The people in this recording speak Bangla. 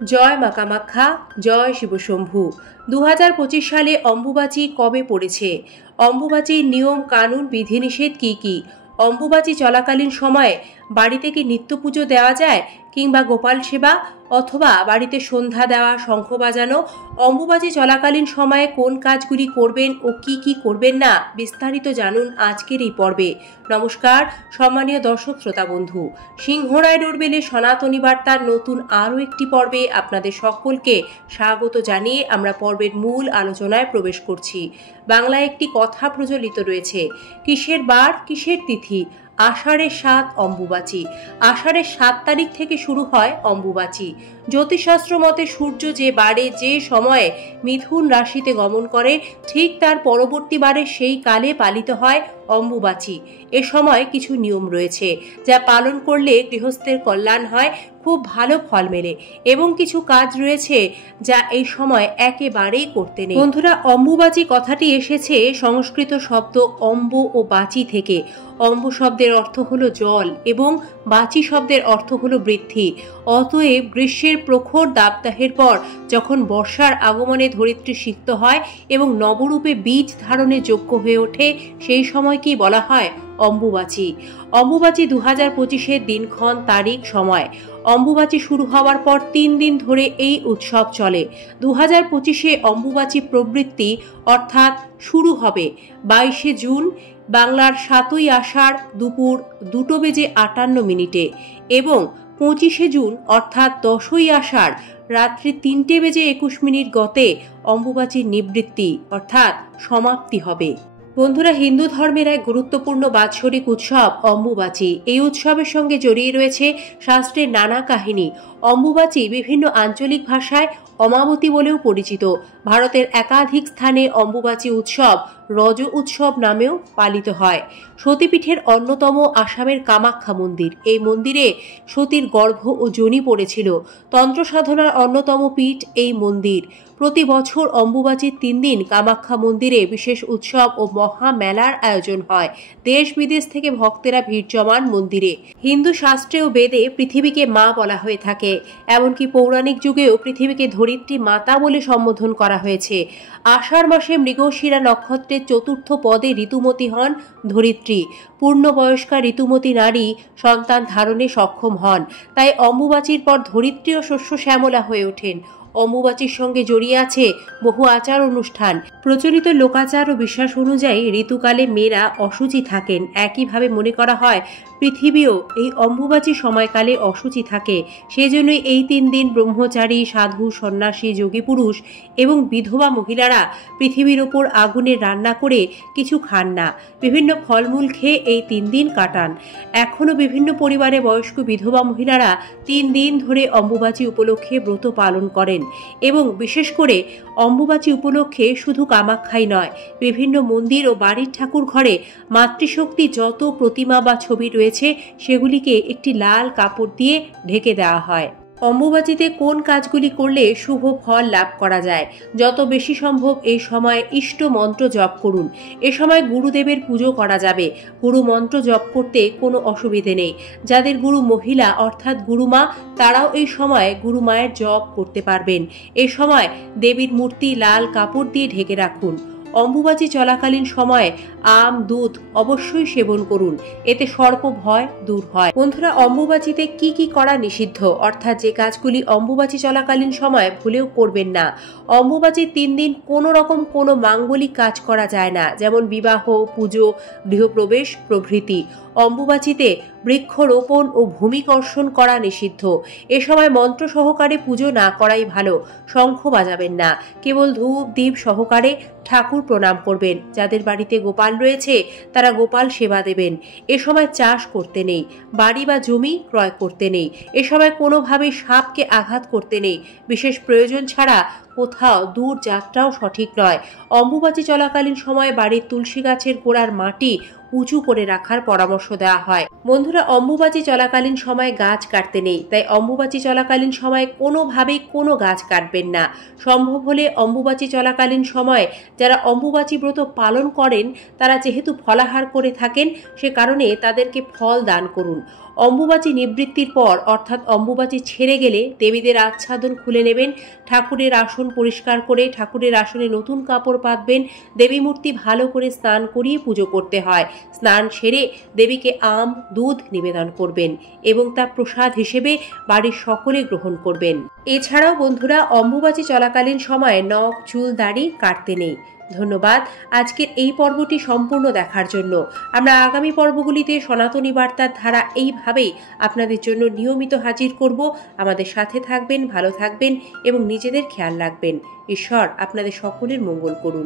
জয় মা কামাখ্যা, জয় শিবশম্ভু। 2025 সালে অম্বুবাচী কবে পড়েছে? অম্বুবাচীর নিয়ম কানুন বিধিনিষেধ কি কি? অম্বুবাচী চলাকালীন সময়ে বাড়িতে কি নিত্য পুজো দেওয়া যায় কিংবা গোপাল সেবা অথবা বাড়িতে সন্ধ্যা দেওয়া, শঙ্খ বাজানো? অম্বুবাচী চলাকালীন সময়ে কোন কাজগুলি করবেন ও কি কি করবেন না, বিস্তারিত জানুন আজকের এই পর্বে। নমস্কার সম্মানীয় দর্শক শ্রোতা বন্ধু, সিংহরায় ডোরবেলের সনাতনী বার্তার নতুন আরও একটি পর্বে আপনাদের সকলকে স্বাগত জানিয়ে আমরা পর্বের মূল আলোচনায় প্রবেশ করছি। বাংলায় একটি কথা প্রচলিত রয়েছে, কিসের বার কিসের তিথি, আষাঢ়ের 7 অম্বুবাচী। আষাঢ়ের 7 তারিখ থেকে শুরু হয় অম্বুবাচী। জ্যোতিষশাস্ত্র মতে সূর্য যে বারে যে সময়ে মিথুন রাশিতে গমন করে ঠিক তার পরবর্তী বারে সেই কালে পালিত হয় অম্বুবাচী। এ সময় কিছু নিয়ম রয়েছে যা পালন করলে গৃহস্থের কল্যাণ হয়, খুব ভালো ফল মেলে, এবং কিছু কাজ রয়েছে যা এই সময় একেবারেই করতে নেই। বন্ধুরা, অম্বুবাচী কথাটি এসেছে সংস্কৃত শব্দ অম্ব ও বাচী থেকে। অম্ব শব্দের অর্থ হলো জল এবং বাচী শব্দের অর্থ হলো বৃদ্ধি। অতএব গ্রীষ্মের প্রখর দাবদাহের পর যখন বর্ষার আগমনে ধরিত্রী সিক্ত হয় এবং নবরূপে বীজ ধারণে যোগ্য হয়ে ওঠে, সেই সময়কেই বলা হয় অম্বুবাচী। অম্বুবাচী 2025-এর দিনক্ষণ, তারিখ, সময়। অম্বুবাচী শুরু হওয়ার পর 3 দিন ধরে এই উৎসব চলে। 2025-এ অম্বুবাচী প্রবৃত্তি অর্থাৎ শুরু হবে 22শে জুন, বাংলার 7ই আষাঢ় দুপুর 2:58 এবং 25শে জুন অর্থাৎ 10ই আষাঢ় রাত্রি 3:21 গতে অম্বুবাচীর নিবৃত্তি অর্থাৎ সমাপ্তি হবে। বন্ধুরা, হিন্দু ধর্মের এক গুরুত্বপূর্ণ বাৎসরিক উৎসব অম্বুবাচী। এই উৎসবের সঙ্গে জড়িয়ে রয়েছে শাস্ত্রের নানা কাহিনী। অম্বুবাচী বিভিন্ন আঞ্চলিক ভাষায় অমাবতী বলেও পরিচিত। ভারতের একাধিক স্থানে অম্বুবাচী উৎসব রজ উৎসব নামেও পালিত হয়। সতীপীঠের অন্যতম আসামের কামাখ্যা মন্দির। এই মন্দিরে সতীর গর্ভ ও যোনি পড়েছিল। তন্ত্র সাধনার অন্যতম পীঠ এই মন্দির। প্রতি বছর অম্বুবাচীর 3 দিন কামাখ্যা মন্দিরে বিশেষ উৎসব ও মহা মেলার আয়োজন হয়। দেশ বিদেশ থেকে ভক্তেরা ভিড় জমান মন্দিরে। হিন্দু শাস্ত্রে ও বেদে পৃথিবীকে মা বলা হয়ে থাকে। এমনকি পৌরাণিক যুগেও পৃথিবীকে ধরিত্রী মাতা বলে সম্বোধন করা হয়েছে। আষাঢ় মাসে মৃগশিরা নক্ষত্রের 4র্থ পদে ঋতুমতী হন ধরিত্রী। পূর্ণবয়স্কা ঋতুমতী নারী সন্তান ধারণে সক্ষম হন। তাই অম্বুবাচীর পর ধরিত্রী ও শস্য শ্যামলা হয়ে ওঠেন। অম্বুবাচীর সঙ্গে জড়িয়ে আছে বহু আচার অনুষ্ঠান। প্রচলিত লোকাচার ও বিশ্বাস অনুযায়ী ঋতুকালে মেয়েরা অশুচি থাকেন। একইভাবে মনে করা হয় পৃথিবীও এই অম্বুবাচী সময়কালে অশুচি থাকে। সেজন্যই এই 3 দিন ব্রহ্মচারী, সাধু, সন্ন্যাসী, যোগী পুরুষ এবং বিধবা মহিলারা পৃথিবীর ওপর আগুনে রান্না করে কিছু খান না। বিভিন্ন ফলমূল খেয়ে এই 3 দিন কাটান। এখনও বিভিন্ন পরিবারে বয়স্ক বিধবা মহিলারা 3 দিন ধরে অম্বুবাচী উপলক্ষে ব্রত পালন করেন এবং বিশেষ করে অম্বুবাচী উপলক্ষে শুধু কামাখ্যাই নয়, বিভিন্ন মন্দির ও বাড়ির ঠাকুর ঘরে মাতৃশক্তি যত প্রতিমা বা ছবি রয়েছে সেগুলিকে একটি লাল কাপড় দিয়ে ঢেকে দেওয়া হয়। অম্বুবাচীতে কোন কাজগুলি করলে শুভ ফল লাভ করা যায়? যত বেশি সম্ভব এই সময় ইষ্ট মন্ত্র জপ করুন। এ সময় গুরুদেবের পুজো করা যাবে। গুরু মন্ত্র জপ করতে কোনো অসুবিধে নেই। যাদের গুরু মহিলা অর্থাৎ গুরুমা, তারাও এই সময় গুরু মায়ের জপ করতে পারবেন। এ সময় দেবীর মূর্তি লাল কাপড় দিয়ে ঢেকে রাখুন। অম্বুবাচী চলাকালীন সময়ে আম, দুধ অবশ্যই সেবন করুন, এতে সর্প ভয় দূর হয়। বন্ধুরা, অম্বুবাচীতে কি কি করা নিষিদ্ধ, অর্থাৎ যে কাজগুলি অম্বুবাচী চলাকালীন সময় ভুলেও করবেন না। অম্বুবাচীর 3 দিন কোনো রকম কোনো মাঙ্গলিক কাজ করা যায় না, যেমন বিবাহ, পুজো, গৃহপ্রবেশ প্রভৃতি। অম্বুবাচীতে বৃক্ষরোপণ ও ভূমিকর্ষণ করা নিষিদ্ধ। এ সময় মন্ত্র সহকারে পুজো না করাই ভালো। শঙ্খ বাজাবেন না, কেবল ধূপ দীপ সহকারে ঠাকুর প্রণাম করবেন। যাদের বাড়িতে গোপাল রয়েছে তারা গোপাল সেবা দেবেন। এ সময় চাষ করতে নেই, বাড়ি বা জমি ক্রয় করতে নেই। এ সময় কোনোভাবেই সাপকে আঘাত করতে নেই। বিশেষ প্রয়োজন ছাড়া কোথাও দূর যাত্রাও সঠিক নয়। অম্বুবাচী চলাকালীন সময় বাড়ির তুলসী গাছের গোড়ার মাটি উঁচু করে রাখার পরামর্শ দেওয়া হয়। বন্ধুরা, অম্বুবাচী চলাকালীন সময় গাছ কাটতে নেই, তাই অম্বুবাচী চলাকালীন সময় কোনোভাবেই কোনো গাছ কাটবেন না। সম্ভব হলে অম্বুবাচী চলাকালীন সময় যারা অম্বুবাচী ব্রত পালন করেন তারা যেহেতু ফলাহার করে থাকেন, সে কারণে তাদেরকে ফল দান করুন। অম্বুবাচী নিবৃত্তির পর অর্থাৎ অম্বুবাচী ছেড়ে গেলে দেবীদের আচ্ছাদন খুলে নেবেন, ঠাকুরের আসন পরিষ্কার করে ঠাকুরের আসনে নতুন কাপড় পাতবেন, দেবী মূর্তি ভালো করে স্নান করিয়ে পুজো করতে হয়। স্নান সেরে দেবীকে আম দুধ নিবেদন করবেন এবং তা প্রসাদ হিসেবে বাড়ির সকলে গ্রহণ করবেন। এছাড়াও বন্ধুরা, অম্বুবাচী চলাকালীন সময় নখ চুল দাড়ি কাটতে নেই। ধন্যবাদ আজকের এই পর্বটি সম্পূর্ণ দেখার জন্য। আমরা আগামী পর্বগুলিতে সনাতনী বার্তার ধারা এইভাবেই আপনাদের জন্য নিয়মিত হাজির করব। আমাদের সাথে থাকবেন, ভালো থাকবেন এবং নিজেদের খেয়াল রাখবেন। ঈশ্বর আপনাদের সকলের মঙ্গল করুন।